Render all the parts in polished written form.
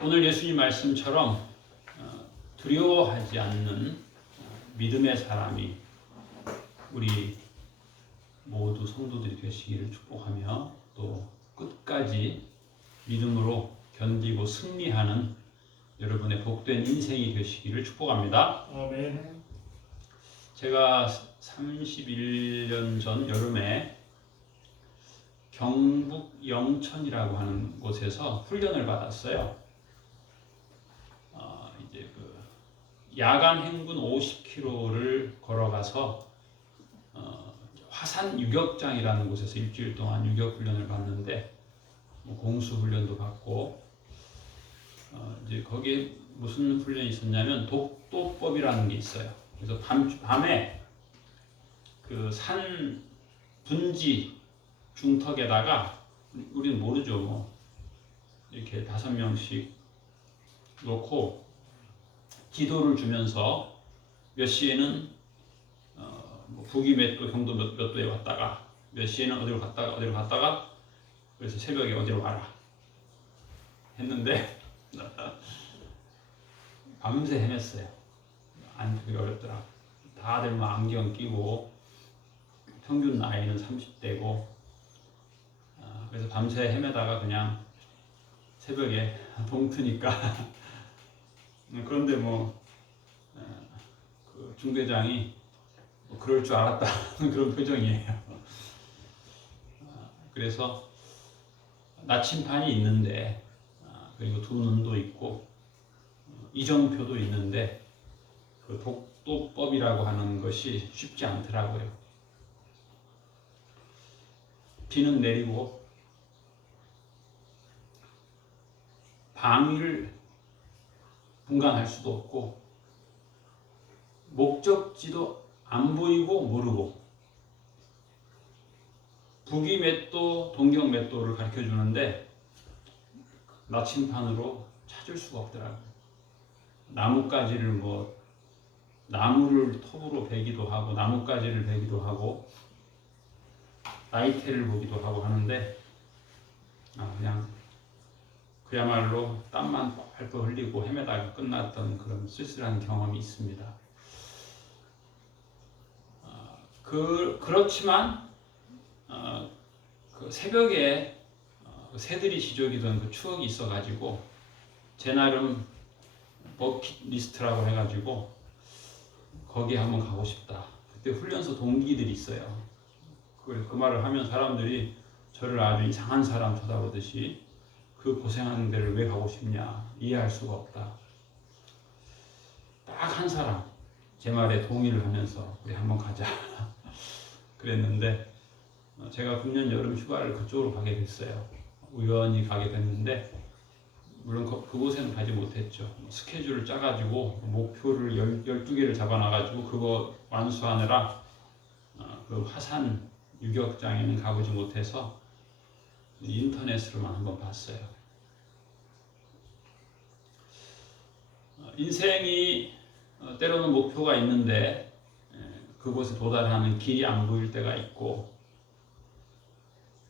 오늘 예수님 말씀처럼 두려워하지 않는 믿음의 사람이 우리 모두 성도들이 되시기를 축복하며 또 끝까지 믿음으로 견디고 승리하는 여러분의 복된 인생이 되시기를 축복합니다. 아멘. 제가 31년 전 여름에 경북 영천이라고 하는 곳에서 훈련을 받았어요. 이제 그 야간 행군 50km를 걸어가서 화산 유격장이라는 곳에서 일주일 동안 유격 훈련을 받는데 공수 훈련도 받고 이제 거기에 무슨 훈련이 있었냐면 독도법이라는 게 있어요. 그래서 밤에 그 산 분지 중턱에다가 우리는 모르죠 뭐 이렇게 5명씩 놓고 기도를 주면서 몇 시에는 뭐 북위 몇 도, 경도 몇 도에 왔다가 몇 시에는 어디로 갔다가 그래서 새벽에 어디로 가라 했는데 밤새 헤맸어요. 앉기 어렵더라. 다들 뭐 안경 끼고 평균 나이는 30대고 그래서 밤새 헤매다가 그냥 새벽에 동트니까 그런데 그 중대장이 뭐 그럴 줄 알았다는 그런 표정이에요. 그래서 나침판이 있는데 그리고 두 눈도 있고 이정표도 있는데 그 독도법이라고 하는 것이 쉽지 않더라고요. 비는 내리고 방위를 분간할 수도 없고 목적지도 안 보이고 모르고 북위 몇 도, 동경 몇 도를 가르쳐 주는데 나침판으로 찾을 수가 없더라고요. 나뭇가지를 나무를 톱으로 베기도 하고 나뭇가지를 베기도 하고 나이테를 보기도 하고 하는데 그냥 그야말로 땀만 뻘뻘 흘리고 헤매다가 끝났던 그런 쓸쓸한 경험이 있습니다. 그렇지만 그 새벽에 새들이 지저귀던 그 추억이 있어가지고 제 나름 버킷리스트라고 해가지고 거기에 한번 가고 싶다. 그때 훈련소 동기들이 있어요. 그 말을 하면 사람들이 저를 아주 이상한 사람 쳐다보듯이 그 고생하는 데를 왜 가고 싶냐 이해할 수가 없다. 딱 한 사람 제 말에 동의를 하면서 우리 한번 가자 그랬는데 제가 금년 여름 휴가를 그쪽으로 가게 됐어요. 우연히 가게 됐는데 물론 그곳에는 가지 못했죠. 스케줄을 짜가지고 목표를 12개를 잡아놔가지고 그거 완수하느라 그 화산 유격장에는 가보지 못해서 인터넷으로만 한번 봤어요. 인생이 때로는 목표가 있는데 그곳에 도달하는 길이 안 보일 때가 있고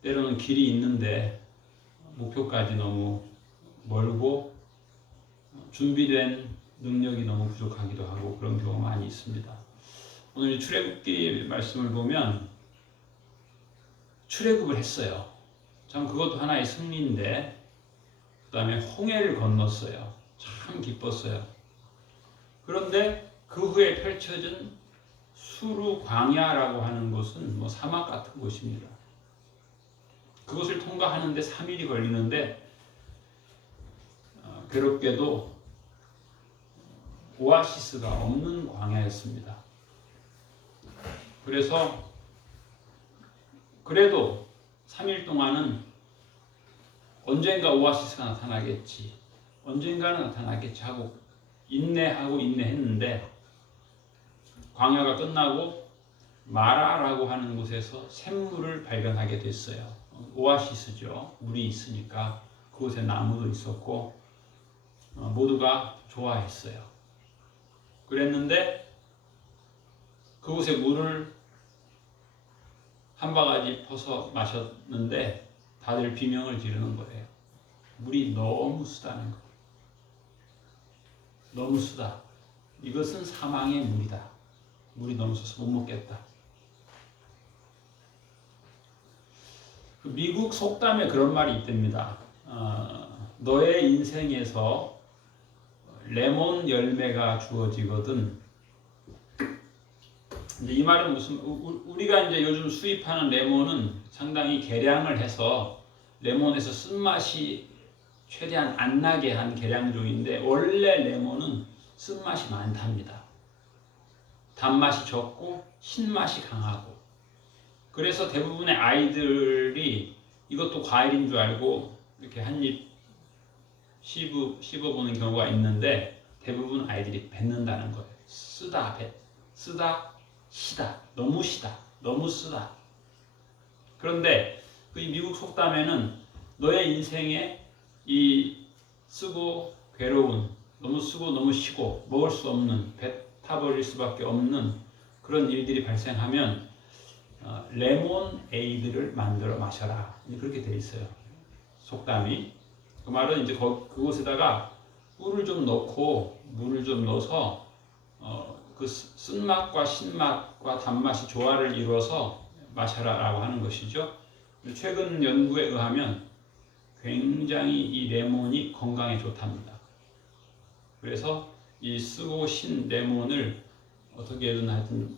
때로는 길이 있는데 목표까지 너무 멀고 준비된 능력이 너무 부족하기도 하고 그런 경우가 많이 있습니다. 오늘 출애굽기 말씀을 보면 출애굽을 했어요. 참 그것도 하나의 승리인데 그 다음에 홍해를 건넜어요. 참 기뻤어요. 그런데 그 후에 펼쳐진 수르 광야라고 하는 곳은 사막 같은 곳입니다. 그것을 통과하는데 3일이 걸리는데 괴롭게도 오아시스가 없는 광야였습니다. 그래서 그래도 3일 동안은 언젠가 오아시스가 나타나겠지, 언젠가는 나타나겠지 하고 인내했는데 광야가 끝나고 마라라고 하는 곳에서 샘물을 발견하게 됐어요. 오아시스죠. 물이 있으니까 그곳에 나무도 있었고 모두가 좋아했어요. 그랬는데 그곳에 물을 한 바가지 퍼서 마셨는데 다들 비명을 지르는 거예요. 물이 너무 쓰다는 거. 너무 쓰다. 이것은 사망의 물이다. 물이 너무 써서 못 먹겠다. 미국 속담에 그런 말이 있답니다. 너의 인생에서 레몬 열매가 주어지거든. 이제 이 말은 무슨, 우리가 이제 요즘 수입하는 레몬은 상당히 개량을 해서 레몬에서 쓴맛이 최대한 안 나게 한 개량종인데, 원래 레몬은 쓴맛이 많답니다. 단맛이 적고 신맛이 강하고. 그래서 대부분의 아이들이 이것도 과일인 줄 알고 이렇게 한 입 씹어보는 경우가 있는데, 대부분 아이들이 뱉는다는 거예요. 쓰다, 시다, 너무 시다, 너무 쓰다. 그런데 그 미국 속담에는 너의 인생에 이 쓰고 괴로운, 너무 쓰고 너무 쉬고 먹을 수 없는, 뱉어버릴 수밖에 없는 그런 일들이 발생하면 레몬에이드를 만들어 마셔라. 그렇게 돼 있어요. 속담이. 그 말은 이제 그곳에다가 꿀을 좀 넣고 물을 좀 넣어서 그 쓴맛과 신맛과 단맛이 조화를 이루어서 마셔라라고 하는 것이죠. 최근 연구에 의하면 굉장히 이 레몬이 건강에 좋답니다. 그래서 이 쓰고 신 레몬을 어떻게든 하여튼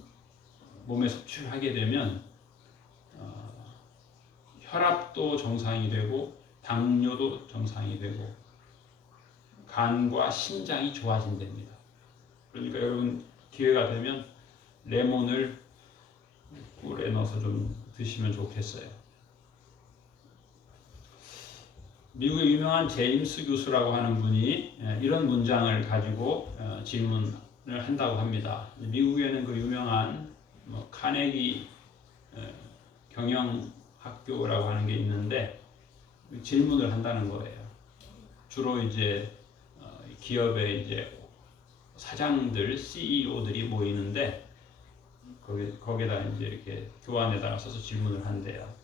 몸에 섭취하게 되면 혈압도 정상이 되고 당뇨도 정상이 되고 간과 심장이 좋아진답니다. 그러니까 여러분 기회가 되면 레몬을 꿀에 넣어서 좀 드시면 좋겠어요. 미국의 유명한 제임스 교수라고 하는 분이 이런 문장을 가지고 질문을 한다고 합니다. 미국에는 그 유명한 카네기 경영학교라고 하는 게 있는데 질문을 한다는 거예요. 주로 이제 기업의 이제 사장들, CEO들이 모이는데 거기에다 이제 이렇게 교환에다가 써서 질문을 한대요.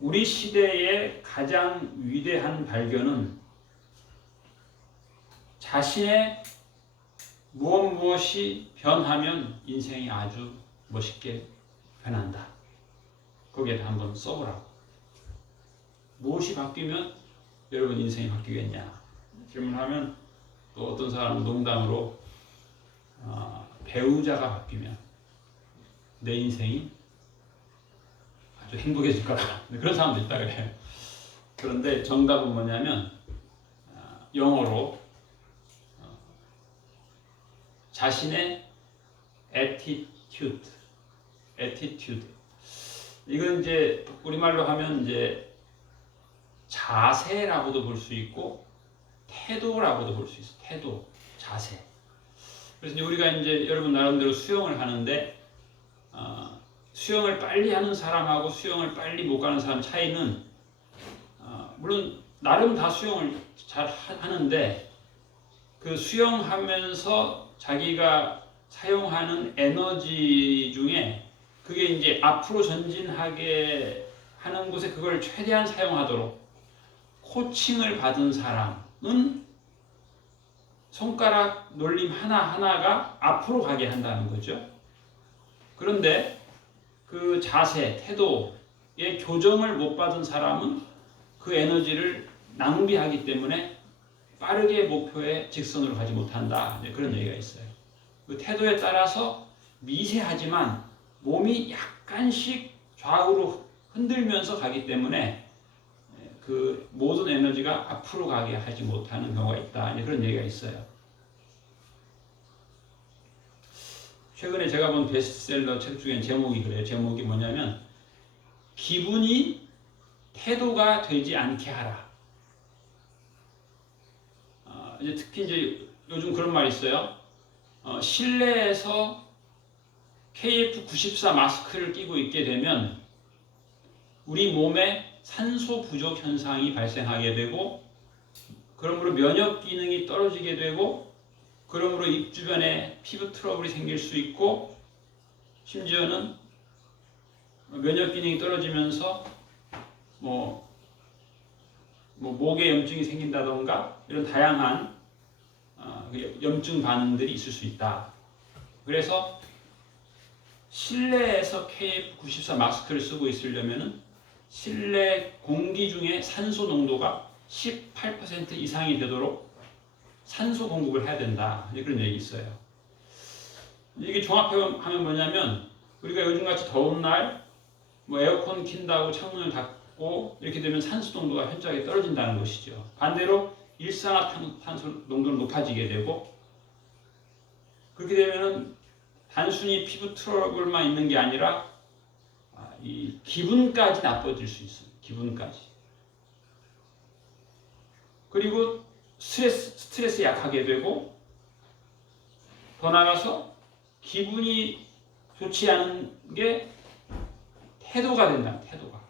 우리 시대의 가장 위대한 발견은 자신의 무엇이 변하면 인생이 아주 멋있게 변한다. 거기에다 한번 써보라고. 무엇이 바뀌면 여러분 인생이 바뀌겠냐? 질문하면 또 어떤 사람은 농담으로 배우자가 바뀌면 내 인생이 아주 행복해질 거다. 그런 사람도 있다 그래요. 그런데 정답은 뭐냐면 영어로 자신의 attitude. 이건 이제 우리말로 하면 이제 자세라고도 볼 수 있고 태도라고도 볼 수 있어. 태도, 자세. 그래서 이제 우리가 이제 여러분 나름대로 수영을 하는데 수영을 빨리 하는 사람하고 수영을 빨리 못 가는 사람 차이는 물론 나름 다 수영을 잘 하는데 그 수영하면서 자기가 사용하는 에너지 중에 그게 이제 앞으로 전진하게 하는 곳에 그걸 최대한 사용하도록 코칭을 받은 사람은 손가락 놀림 하나하나가 앞으로 가게 한다는 거죠. 그런데 그 자세, 태도의 교정을 못 받은 사람은 그 에너지를 낭비하기 때문에 빠르게 목표에 직선으로 가지 못한다. 그런 얘기가 있어요. 그 태도에 따라서 미세하지만 몸이 약간씩 좌우로 흔들면서 가기 때문에 그 모든 에너지가 앞으로 가게 하지 못하는 경우가 있다. 그런 얘기가 있어요. 최근에 제가 본 베스트셀러 책 중에 제목이 그래요. 제목이 뭐냐면 기분이 태도가 되지 않게 하라. 이제 특히 이제 요즘 그런 말이 있어요. 실내에서 KF94 마스크를 끼고 있게 되면 우리 몸에 산소 부족 현상이 발생하게 되고 그러므로 면역 기능이 떨어지게 되고 그러므로 입 주변에 피부 트러블이 생길 수 있고 심지어는 면역 기능이 떨어지면서 목에 염증이 생긴다던가 이런 다양한 염증 반응들이 있을 수 있다. 그래서 실내에서 KF94 마스크를 쓰고 있으려면은 실내 공기 중에 산소 농도가 18% 이상이 되도록 산소 공급을 해야 된다. 그런 얘기 있어요. 이게 종합하면 뭐냐면 우리가 요즘같이 더운 날 뭐 에어컨 킨다고 창문을 닫고 이렇게 되면 산소 농도가 현저하게 떨어진다는 것이죠. 반대로 일산화탄소 농도는 높아지게 되고 그렇게 되면은 단순히 피부 트러블만 있는 게 아니라 이 기분까지 나빠질 수 있어요. 기분까지. 그리고 스트레스에 약하게 되고 더 나아가서 기분이 좋지 않은 게 태도가 된다. 태도가.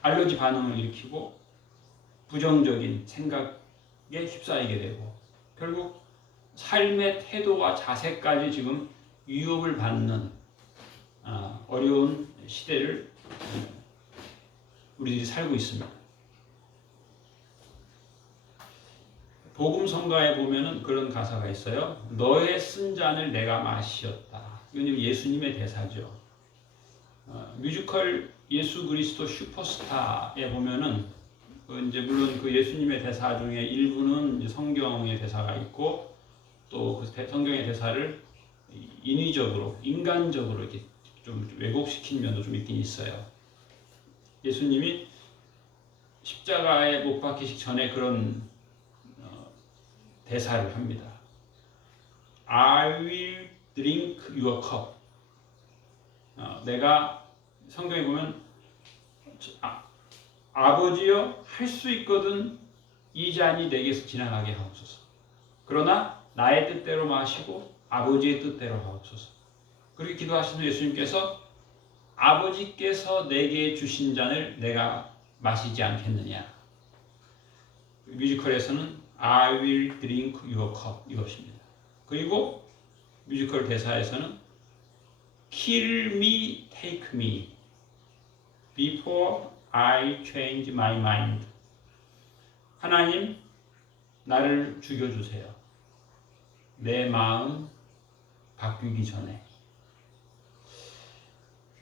알러지 반응을 일으키고 부정적인 생각에 휩싸이게 되고 결국 삶의 태도와 자세까지 지금 위협을 받는 어려운 시대를 우리들이 살고 있습니다. 복음성가에 보면은 그런 가사가 있어요. 너의 쓴 잔을 내가 마시었다. 이건 예수님의 대사죠. 뮤지컬 예수 그리스도 슈퍼스타에 보면은 이제 물론 그 예수님의 대사 중에 일부는 이제 성경의 대사가 있고 또 그 성경의 대사를 인위적으로 인간적으로 이렇게 좀 왜곡시킨 면도 좀 있긴 있어요. 예수님이 십자가에 못 박히시기 전에 그런 대사를 합니다. I will drink your cup. 내가 성경에 보면 아버지여 할 수 있거든 이 잔이 내게서 지나가게 하옵소서. 그러나 나의 뜻대로 마시고 아버지의 뜻대로 하옵소서. 그렇게 기도하신 후 예수님께서 아버지께서 내게 주신 잔을 내가 마시지 않겠느냐. 뮤지컬에서는 I will drink your cup 이것입니다. 그리고 뮤지컬 대사에서는 Kill me, take me before I change my mind. 하나님, 나를 죽여주세요. 내 마음 바뀌기 전에.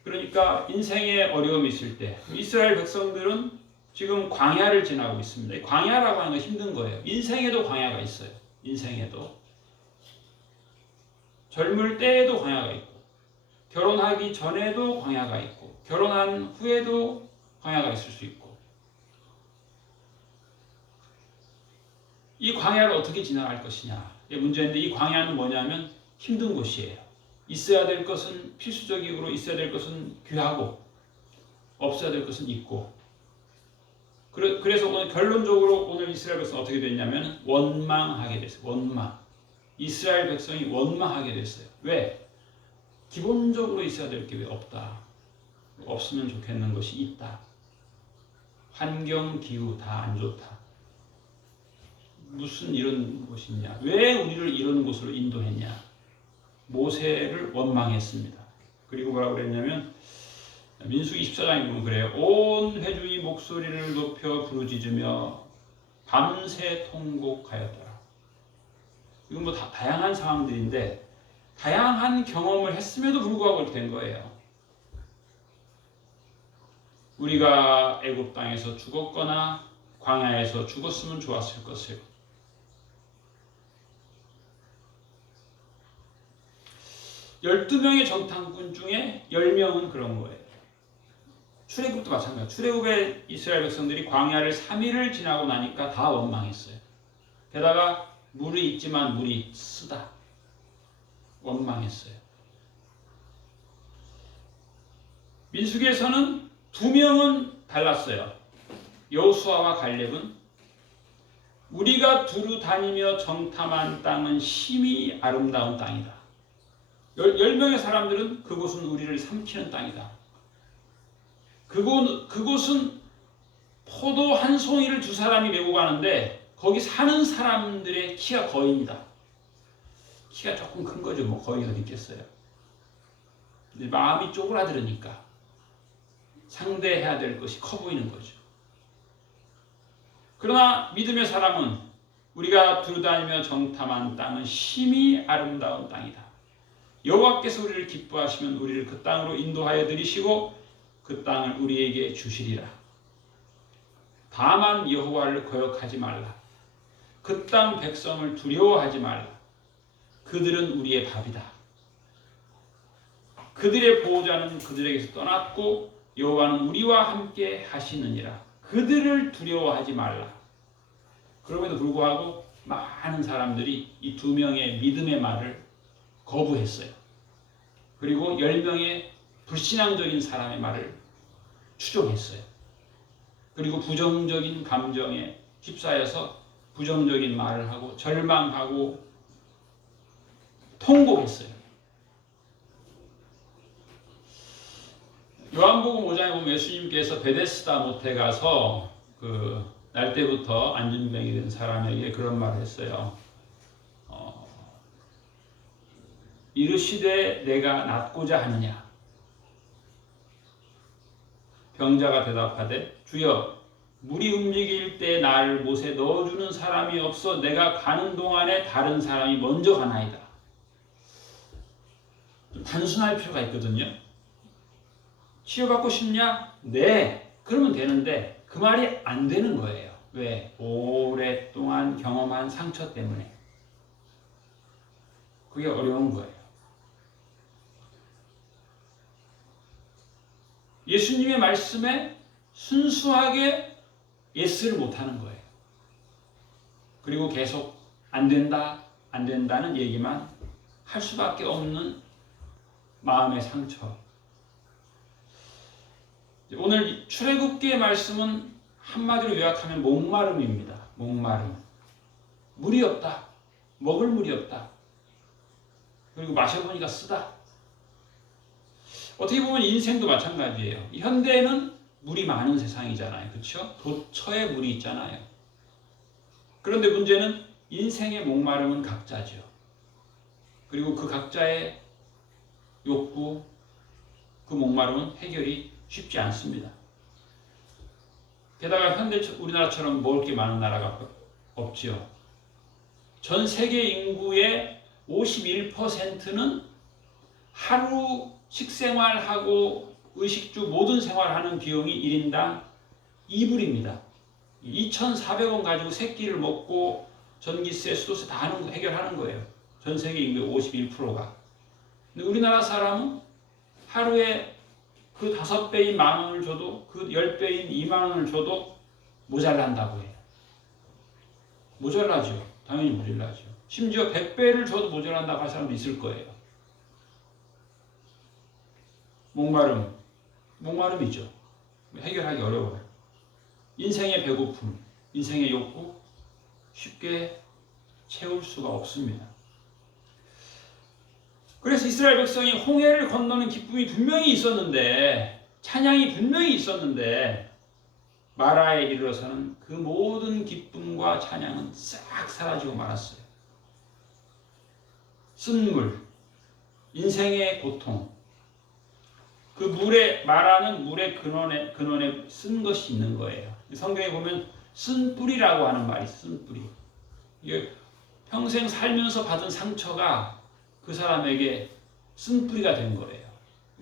그러니까 인생에 어려움이 있을 때 이스라엘 백성들은 지금 광야를 지나고 있습니다. 광야라고 하는 건 힘든 거예요. 인생에도 광야가 있어요. 인생에도. 젊을 때에도 광야가 있고 결혼하기 전에도 광야가 있고 결혼한 후에도 광야가 있을 수 있고 이 광야를 어떻게 지나갈 것이냐 이게 문제인데 이 광야는 뭐냐면 힘든 곳이에요. 있어야 될 것은 필수적으로 있어야 될 것은 귀하고 없어야 될 것은 있고 그래서 오늘 결론적으로 오늘 이스라엘 백성은 어떻게 됐냐면 원망하게 됐어요. 원망. 이스라엘 백성이 원망하게 됐어요. 왜? 기본적으로 있어야 될 게 왜 없다. 없으면 좋겠는 것이 있다. 환경, 기후 다 안 좋다. 무슨 이런 곳이 있냐. 왜 우리를 이런 곳으로 인도했냐. 모세를 원망했습니다. 그리고 뭐라고 그랬냐면 민수기 24장에 보면 그래요. 온 회중이 목소리를 높여 부르짖으며 밤새 통곡하였더라. 이건 뭐 다양한 상황들인데 다양한 경험을 했음에도 불구하고 이렇게 된 거예요. 우리가 애굽 땅에서 죽었거나 광야에서 죽었으면 좋았을 것을. 12명의 정탐꾼 중에 10명은 그런 거예요. 출애굽도 마찬가지예요. 출애굽의 이스라엘 백성들이 광야를 3일을 지나고 나니까 다 원망했어요. 게다가 물이 있지만 물이 쓰다. 원망했어요. 민수기에서는 2명은 달랐어요. 여호수아와 갈렙은 우리가 두루 다니며 정탐한 땅은 심히 아름다운 땅이다. 10명의 사람들은 그곳은 우리를 삼키는 땅이다. 그곳은 포도 한 송이를 2사람이 메고 가는데 거기 사는 사람들의 키가 거의입니다. 키가 조금 큰 거죠. 뭐 거의 어디 있겠어요. 근데 마음이 쪼그라들으니까 상대해야 될 것이 커 보이는 거죠. 그러나 믿음의 사람은 우리가 두루다니며 정탐한 땅은 심히 아름다운 땅이다. 여호와께서 우리를 기뻐하시면 우리를 그 땅으로 인도하여 들이시고 그 땅을 우리에게 주시리라. 다만 여호와를 거역하지 말라. 그 땅 백성을 두려워하지 말라. 그들은 우리의 밥이다. 그들의 보호자는 그들에게서 떠났고 여호와는 우리와 함께 하시느니라. 그들을 두려워하지 말라. 그럼에도 불구하고 많은 사람들이 이 두 명의 믿음의 말을 거부했어요. 그리고 10명의 불신앙적인 사람의 말을 추종했어요. 그리고 부정적인 감정에 휩싸여서 부정적인 말을 하고 절망하고 통곡했어요. 요한복음 5장에 보면 예수님께서 베데스다 못에 가서 날 때부터 안진병이 된 사람에게 그런 말을 했어요. 이르시되 내가 낫고자 하느냐? 병자가 대답하되 주여 물이 움직일 때 나를 못에 넣어주는 사람이 없어 내가 가는 동안에 다른 사람이 먼저 가나이다. 좀 단순할 필요가 있거든요. 치유받고 싶냐? 네. 그러면 되는데 그 말이 안 되는 거예요. 왜? 오랫동안 경험한 상처 때문에. 그게 어려운 거예요. 예수님의 말씀에 순수하게 예스를 못하는 거예요. 그리고 계속 안 된다, 안 된다는 얘기만 할 수밖에 없는 마음의 상처. 오늘 출애굽기의 말씀은 한마디로 요약하면 목마름입니다. 목마름. 물이 없다. 먹을 물이 없다. 그리고 마셔보니까 쓰다. 어떻게 보면 인생도 마찬가지예요. 현대에는 물이 많은 세상이잖아요. 그렇죠? 도처에 물이 있잖아요. 그런데 문제는 인생의 목마름은 각자죠. 그리고 그 각자의 욕구, 그 목마름은 해결이 쉽지 않습니다. 게다가 우리나라처럼 먹을 게 많은 나라가 없지요. 전 세계 인구의 51%는 하루 식생활하고 의식주 모든 생활하는 비용이 1인당 2불입니다. 2,400원 가지고 세 끼를 먹고 전기세, 수도세 다 해결하는 거예요. 전 세계 인구의 51%가. 근데 우리나라 사람은 하루에 그 5배인 10,000원을 줘도 그 10배인 20,000원을 줘도 모자란다고 해요. 모자라죠. 당연히 모자라죠. 심지어 100배를 줘도 모자란다고 할 사람도 있을 거예요. 목마름이죠. 해결하기 어려워요. 인생의 배고픔, 인생의 욕구 쉽게 채울 수가 없습니다. 그래서 이스라엘 백성이 홍해를 건너는 기쁨이 분명히 있었는데, 찬양이 분명히 있었는데 마라에 이르러서는 그 모든 기쁨과 찬양은 싹 사라지고 말았어요. 쓴 물, 인생의 고통, 그 마라는 물의 근원에 쓴 것이 있는 거예요. 성경에 보면 쓴 뿌리라고 하는 말이 쓴 뿌리. 이게 평생 살면서 받은 상처가 그 사람에게 쓴 뿌리가 된 거예요.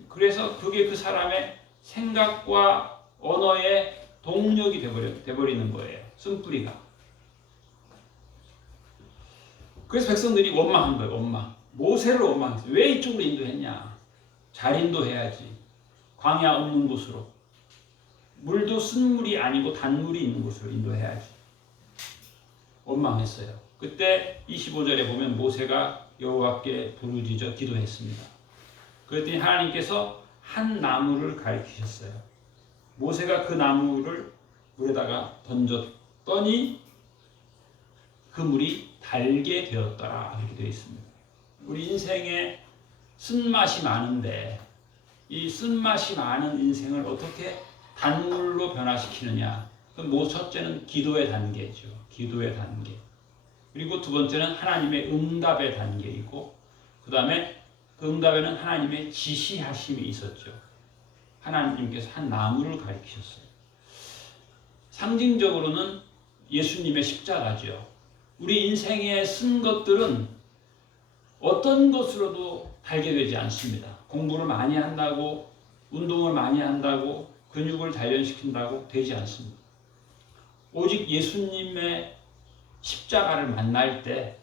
그래서 그게 그 사람의 생각과 언어의 동력이 돼버리는 거예요. 쓴 뿌리가. 그래서 백성들이 원망한 거예요. 모세를 원망했어요. 왜 이쪽으로 인도했냐? 잘 인도해야지. 광야 없는 곳으로. 물도 쓴 물이 아니고 단물이 있는 곳으로 인도해야지. 원망했어요. 그때 25절에 보면 모세가 여호와께 부르짖어 기도했습니다. 그랬더니 하나님께서 한 나무를 가리키셨어요. 모세가 그 나무를 물에다가 던졌더니 그 물이 달게 되었더라. 이렇게 되어 있습니다. 우리 인생에 쓴맛이 많은데 이 쓴맛이 많은 인생을 어떻게 단물로 변화시키느냐. 첫째는 기도의 단계죠. 기도의 단계. 그리고 두 번째는 하나님의 응답의 단계이고, 그 다음에 그 응답에는 하나님의 지시하심이 있었죠. 하나님께서 한 나무를 가리키셨어요. 상징적으로는 예수님의 십자가죠. 우리 인생에 쓴 것들은 어떤 것으로도 달게 되지 않습니다. 공부를 많이 한다고, 운동을 많이 한다고, 근육을 단련시킨다고 되지 않습니다. 오직 예수님의 십자가를 만날 때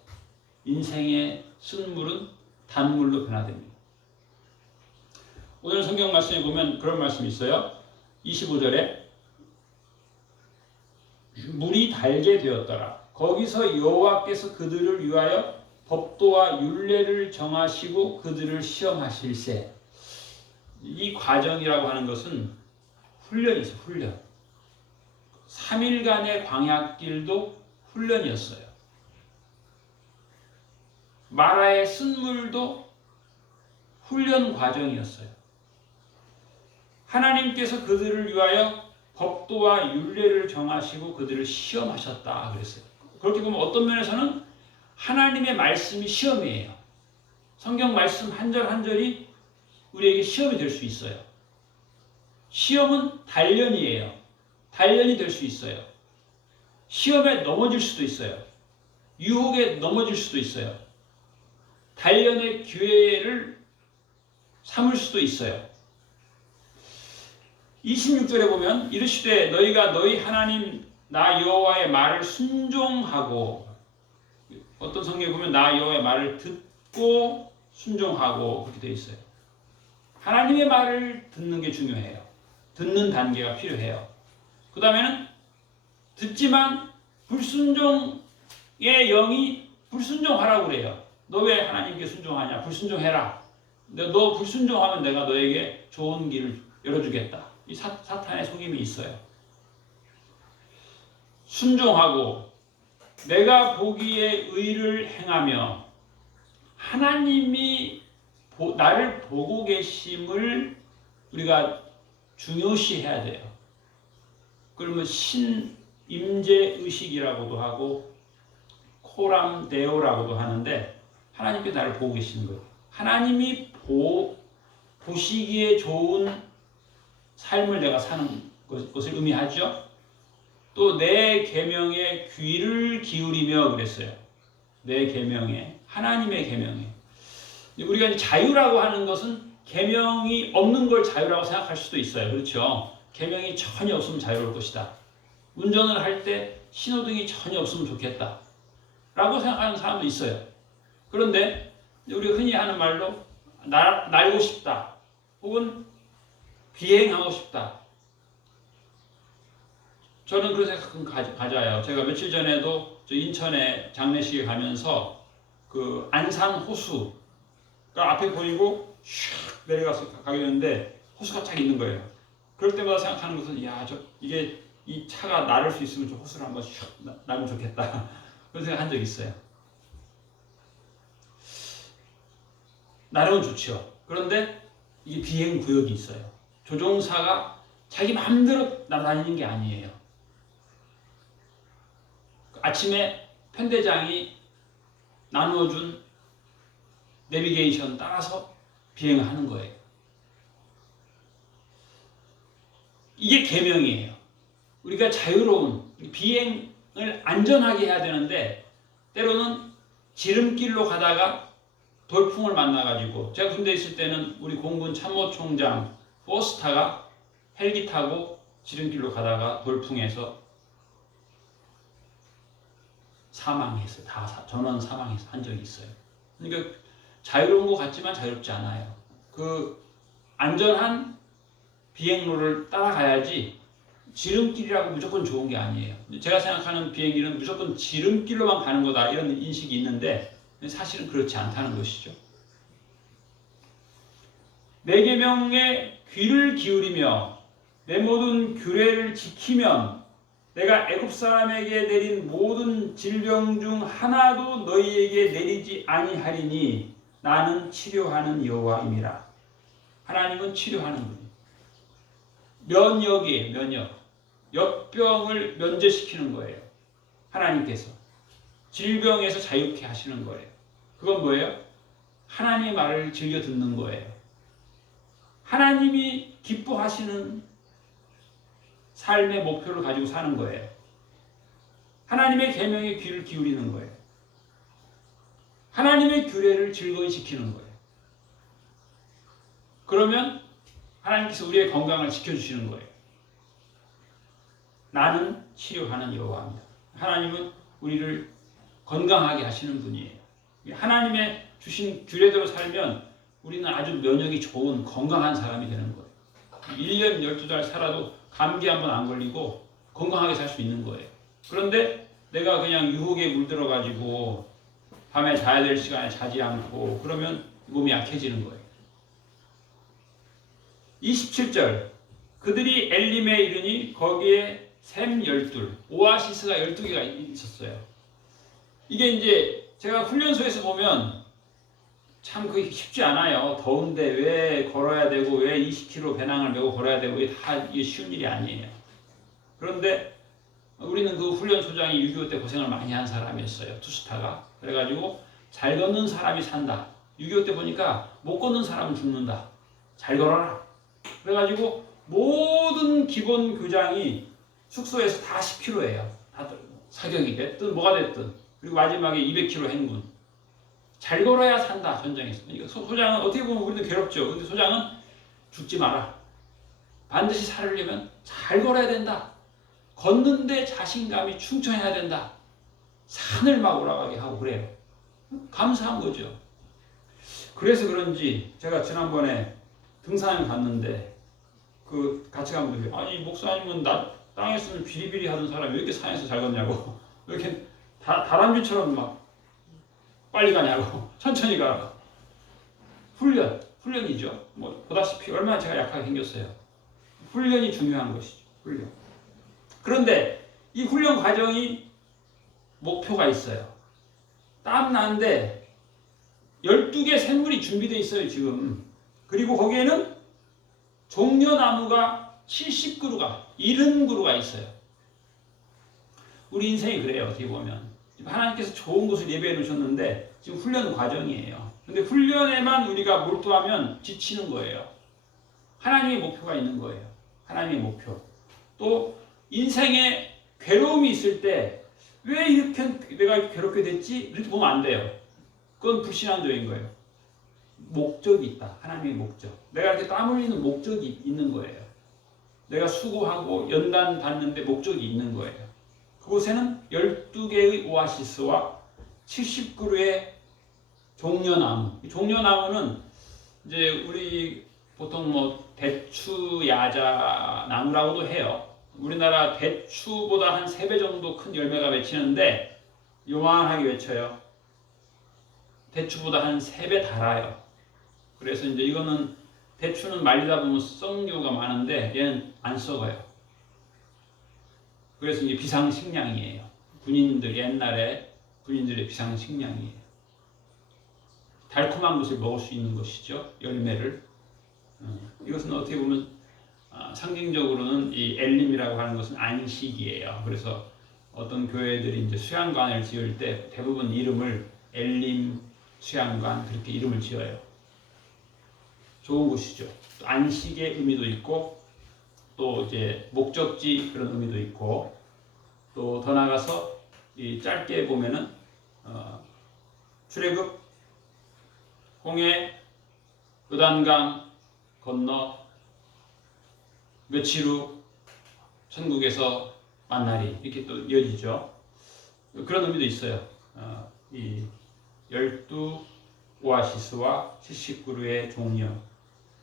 인생의 쓴물은 단물로 변화됩니다. 오늘 성경 말씀에 보면 그런 말씀이 있어요. 25절에 물이 달게 되었더라. 거기서 여호와께서 그들을 위하여 법도와 율례를 정하시고 그들을 시험하실세. 이 과정이라고 하는 것은 훈련이죠. 훈련. 3일간의 광야길도 훈련이었어요. 마라의 쓴물도 훈련 과정이었어요. 하나님께서 그들을 위하여 법도와 율례를 정하시고 그들을 시험하셨다 그랬어요. 그렇게 보면 어떤 면에서는 하나님의 말씀이 시험이에요. 성경 말씀 한 절 한 절이 우리에게 시험이 될 수 있어요. 시험은 단련이에요. 단련이 될 수 있어요. 시험에 넘어질 수도 있어요. 유혹에 넘어질 수도 있어요. 단련의 기회를 삼을 수도 있어요. 26절에 보면 이르시되 너희가 너희 하나님 나 여호와의 말을 순종하고, 어떤 성경에 보면 나 여호와의 말을 듣고 순종하고 그렇게 되어 있어요. 하나님의 말을 듣는 게 중요해요. 듣는 단계가 필요해요. 그 다음에는 듣지만 불순종의 영이 불순종하라고 그래요. 너 왜 하나님께 순종하냐? 불순종해라. 너 불순종하면 내가 너에게 좋은 길을 열어주겠다. 이 사탄의 속임이 있어요. 순종하고 내가 보기에 의를 행하며 하나님이 나를 보고 계심을 우리가 중요시해야 돼요. 그러면 신임재의식이라고도 하고 코람데오라고도 하는데 하나님께 나를 보고 계시는 거예요. 하나님이 보시기에 좋은 삶을 내가 사는 것을 의미하죠. 또 내 계명에 귀를 기울이며 그랬어요. 내 계명에, 하나님의 계명에. 우리가 이제 자유라고 하는 것은 계명이 없는 걸 자유라고 생각할 수도 있어요. 그렇죠? 계명이 전혀 없으면 자유로울 것이다. 운전을 할 때 신호등이 전혀 없으면 좋겠다 라고 생각하는 사람도 있어요. 그런데 우리가 흔히 하는 말로 날고 싶다 혹은 비행하고 싶다. 저는 그런 생각은 가져요. 제가 며칠 전에도 저 인천에 장례식에 가면서 그 안산 호수가 앞에 보이고 슉 내려가서 가게 되는데 호수가 쫙 있는 거예요. 그럴 때마다 생각하는 것은 이게 이 차가 나를 수 있으면 저 호수를 한번 슉 나면 좋겠다. 그런 생각 한 적이 있어요. 나름은 좋죠. 그런데 이게 비행 구역이 있어요. 조종사가 자기 마음대로 날아다니는 게 아니에요. 아침에 편대장이 나누어준 내비게이션 따라서 비행을 하는 거예요. 이게 계명이에요. 우리가 자유로운 비행을 안전하게 해야 되는데 때로는 지름길로 가다가 돌풍을 만나가지고, 제가 군대에 있을 때는 우리 공군 참모총장 포스타가 헬기 타고 지름길로 가다가 돌풍에서 사망했어요. 전원 사망해서 한 적이 있어요. 그러니까 자유로운 것 같지만 자유롭지 않아요. 그 안전한 비행로를 따라가야지 지름길이라고 무조건 좋은 게 아니에요. 제가 생각하는 비행기는 무조건 지름길로만 가는 거다 이런 인식이 있는데 사실은 그렇지 않다는 것이죠. 내 계명에 귀를 기울이며 내 모든 규례를 지키면 내가 애굽 사람에게 내린 모든 질병 중 하나도 너희에게 내리지 아니하리니 나는 치료하는 여호와임이라. 하나님은 치료하는 분이에요. 면역이에요. 면역. 역병을 면제시키는 거예요. 하나님께서 질병에서 자유케 하시는 거예요. 그건 뭐예요? 하나님의 말을 즐겨 듣는 거예요. 하나님이 기뻐하시는 삶의 목표를 가지고 사는 거예요. 하나님의 계명에 귀를 기울이는 거예요. 하나님의 규례를 즐거이 지키는 거예요. 그러면 하나님께서 우리의 건강을 지켜주시는 거예요. 나는 치료하는 여호와입니다. 하나님은 우리를 건강하게 하시는 분이에요. 하나님의 주신 규례대로 살면 우리는 아주 면역이 좋은 건강한 사람이 되는 거예요. 1년 12달 살아도 감기 한 번 안 걸리고 건강하게 살 수 있는 거예요. 그런데 내가 그냥 유혹에 물들어가지고 밤에 자야 될 시간에 자지 않고 그러면 몸이 약해지는 거예요. 27절 그들이 엘림에 이르니 거기에 샘 12, 오아시스가 12개가 있었어요. 이게 이제 제가 훈련소에서 보면 참 그게 쉽지 않아요. 더운데 왜 걸어야 되고 왜 20km 배낭을 메고 걸어야 되고 이게 쉬운 일이 아니에요. 그런데 우리는 그 훈련소장이 6.25 때 고생을 많이 한 사람이었어요. 투스타가. 그래가지고 잘 걷는 사람이 산다. 6.25 때 보니까 못 걷는 사람은 죽는다. 잘 걸어라. 그래가지고 모든 기본 교장이 숙소에서 다 10km예요. 다 사격이 됐든 뭐가 됐든. 그리고 마지막에 200km 행군. 잘 걸어야 산다. 전장에서. 그러니까 소장은 어떻게 보면 우리도 괴롭죠. 근데 소장은 죽지 마라. 반드시 살으려면 잘 걸어야 된다. 걷는데 자신감이 충천해야 된다. 산을 막 올라가게 하고 그래요. 감사한 거죠. 그래서 그런지 제가 지난번에 등산을 갔는데 그 같이 간 분들이 아니 목사님은 땅에서는 비리비리 하던 사람이 왜 이렇게 산에서 잘 걷냐고 왜 이렇게 다람쥐처럼 막 빨리 가냐고 천천히 가라고. 훈련이죠. 뭐 보다시피 얼마나 제가 약하게 생겼어요. 훈련이 중요한 것이죠. 훈련. 그런데 이 훈련 과정이 목표가 있어요. 땀 나는데 12개 샘물이 준비되어 있어요 지금. 그리고 거기에는 종려나무가 70그루가 70그루가 있어요. 우리 인생이 그래요. 어떻게 보면 하나님께서 좋은 곳을 예배해 놓으셨는데 지금 훈련 과정이에요. 근데 훈련에만 우리가 몰두하면 지치는 거예요. 하나님의 목표가 있는 거예요. 하나님의 목표. 또 인생에 괴로움이 있을 때 왜 이렇게 내가 괴롭게 됐지? 이렇게 보면 안 돼요. 그건 불신앙적인 거예요. 목적이 있다. 하나님의 목적. 내가 이렇게 땀 흘리는 목적이 있는 거예요. 내가 수고하고 연단 받는데 목적이 있는 거예요. 그곳에는 12개의 오아시스와 70그루의 종려나무. 종려나무는 이제 우리 보통 뭐 대추 야자 나무라고도 해요. 우리나라 대추보다 한 3배 정도 큰 열매가 맺히는데 요만하게 맺혀요. 대추보다 한 3배 달아요. 그래서 이제 이거는 대추는 말리다 보면 썩는 경우가 많은데 얘는 안 썩어요. 그래서 이제 비상식량이에요. 옛날에 군인들의 비상식량이에요. 달콤한 것을 먹을 수 있는 것이죠. 열매를. 이것은 어떻게 보면 상징적으로는 이 엘림이라고 하는 것은 안식이에요. 그래서 어떤 교회들이 이제 수양관을 지을 때 대부분 이름을 엘림 수양관 그렇게 이름을 지어요. 좋은 곳이죠. 또 안식의 의미도 있고 또 이제 목적지 그런 의미도 있고 또 더 나가서 이 짧게 보면은 출애굽 홍해 요단강 건너 며칠 후 천국에서 만나리 이렇게 또 이어지죠. 그런 의미도 있어요. 이 12 오아시스와 70그루의 종려.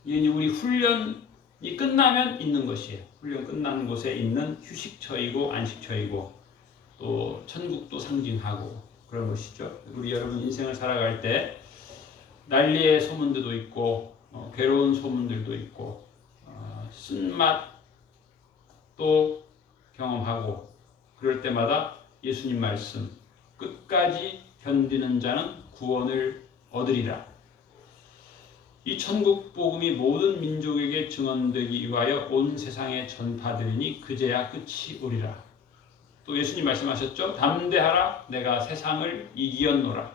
이게 우리 훈련이 끝나면 있는 것이에요. 훈련 끝난 곳에 있는 휴식처이고 안식처이고 또 천국도 상징하고 그런 것이죠. 우리 여러분 인생을 살아갈 때 난리의 소문들도 있고 괴로운 소문들도 있고 쓴맛도 경험하고 그럴 때마다 예수님 말씀 끝까지 견디는 자는 구원을 얻으리라. 이 천국 복음이 모든 민족에게 증언되기 위하여 온 세상에 전파되리니 그제야 끝이 오리라. 또 예수님 말씀하셨죠. 담대하라 내가 세상을 이기었노라.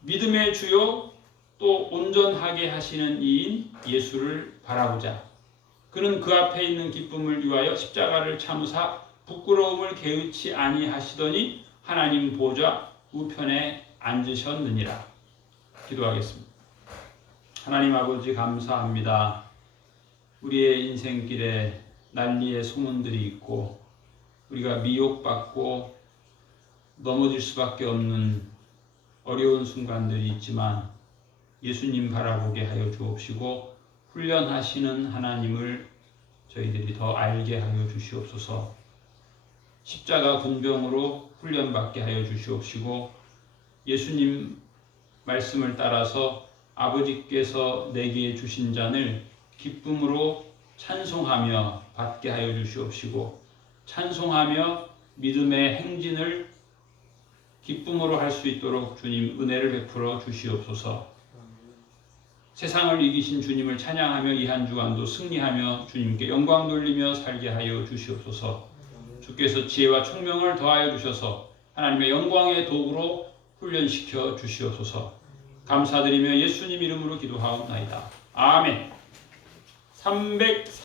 믿음의 주요 또 온전하게 하시는 이인 예수를 바라보자. 그는 그 앞에 있는 기쁨을 위하여 십자가를 참으사 부끄러움을 개의치 아니하시더니 하나님 보좌 우편에 앉으셨느니라. 기도하겠습니다. 하나님 아버지 감사합니다. 우리의 인생길에 난리의 소문들이 있고 우리가 미혹받고 넘어질 수밖에 없는 어려운 순간들이 있지만 예수님 바라보게 하여 주옵시고 훈련하시는 하나님을 저희들이 더 알게 하여 주시옵소서. 십자가 군병으로 훈련받게 하여 주시옵시고 예수님 말씀을 따라서 아버지께서 내게 주신 잔을 기쁨으로 찬송하며 받게 하여 주시옵시고 찬송하며 믿음의 행진을 기쁨으로 할 수 있도록 주님 은혜를 베풀어 주시옵소서. 세상을 이기신 주님을 찬양하며 이 한 주간도 승리하며 주님께 영광 돌리며 살게 하여 주시옵소서. 주께서 지혜와 총명을 더하여 주셔서 하나님의 영광의 도구로 훈련시켜 주시옵소서. 감사드리며 예수님 이름으로 기도하옵나이다. 아멘.